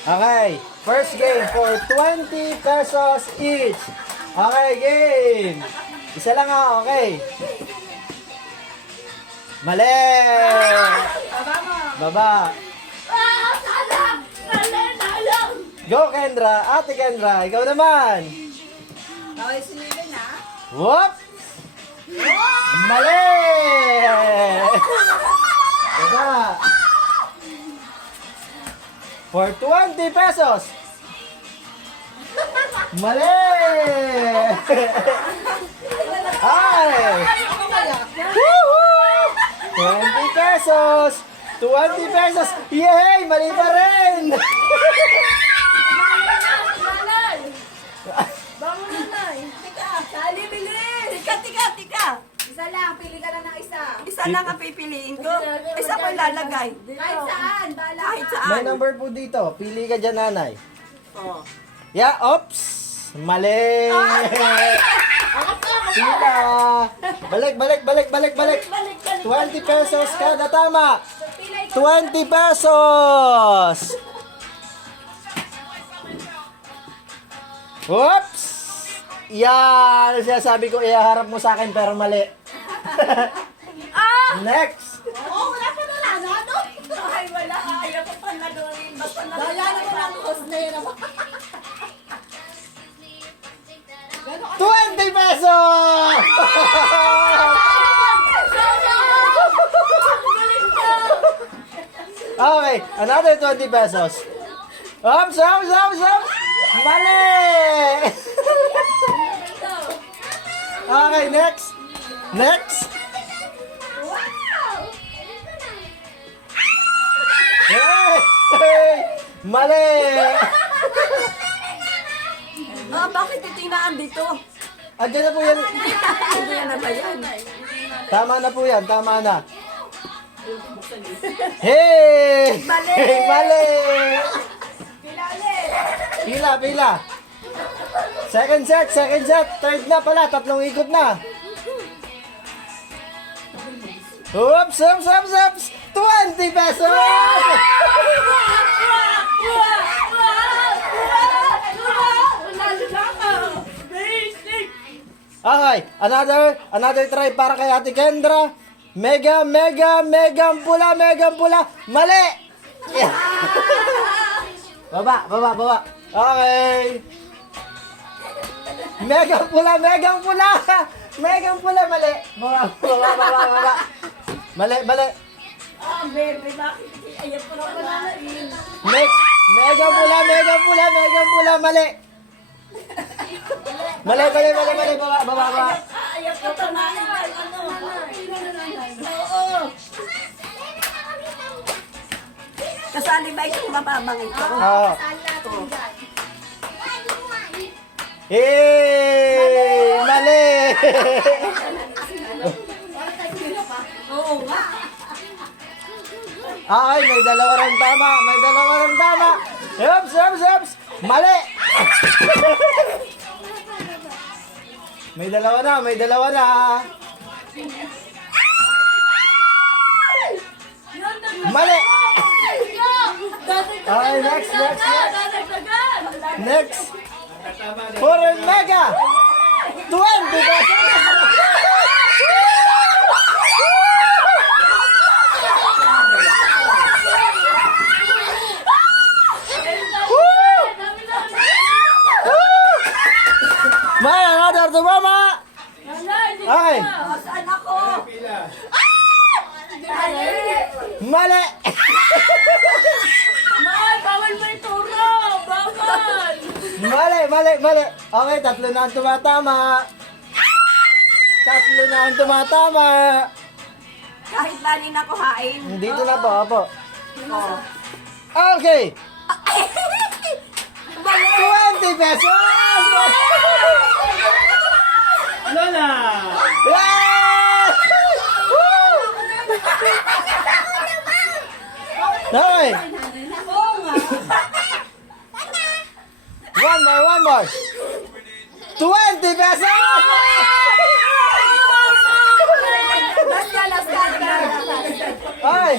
Okay, first game for 20 pesos each. Okay, game. Isa lang ha, okay. Mali! Baba. Go, Kendra. Ate Kendra, ikaw naman. Okay, sinigay na. Whoop! Mali! Baba. For 20 pesos. Mali! Ay! Woohoo! 20 pesos! 20 pesos! Yay! Mali pa rin! Bango na na. Tika, sali, bili. Tika. Isa lang, pili ka lang ng isa. Isa lang ang pipiliin ko. Isa ko ilalagay. Kahit saan, bala May saan. number po dito. Pili ka dyan, nanay. Oh. Yeah, oops! Mali! Pila! Balik! 20 pesos kada tama! 20 pesos! Oops! Yan! Sinasabi ko, iharap mo sa akin pero mali. Next! Oo, wala pa na ano? Ay, wala. Ayaw ko pa na doon. Basta na. Dala na ko lang host na yun. 20 pesos! Okay, another 20 pesos. Oops! Mali! Okay, next! Hey! Mali! Bakit titinaan dito? Andiyan na po yan. Hindi na ba yan? Tama na po yan, tama na. Hey! Mali! Mali! Pilali. Pila. Second set. Third na pala, 3 ikot na. Oops! 20 pesos! Okay, another try para kay Ate Kendra. Mega pula. Mali! Yeah. Baba. Okay. Mega pula. Mali. Baba. Mali. Bebe, bakit? Ayaw ko na palain. Next. Mega pula. Mali. Baba. Ayaw ko tamahin. Oo. Kasali ba itong mababangin ko? Oo. Hey! Mali! Oo nga. Ay, may dalawa rin tama. Oops! Mali! May dalawa na. Mali! Okay, next. For a mega! 20 pesos! May another to mama! Okay. Saan ako? Mali! Bawal mo ituro! Bawal! Mali! Okay, 3 na ang tumatama. Kahit bali na kuhain. Dito na po, opo. Oo. Okay! Bali! 20 pesos! Lola! Yeah! Woo! Okay. Oo nga. One more. 20 pesos! Last ka. Okay.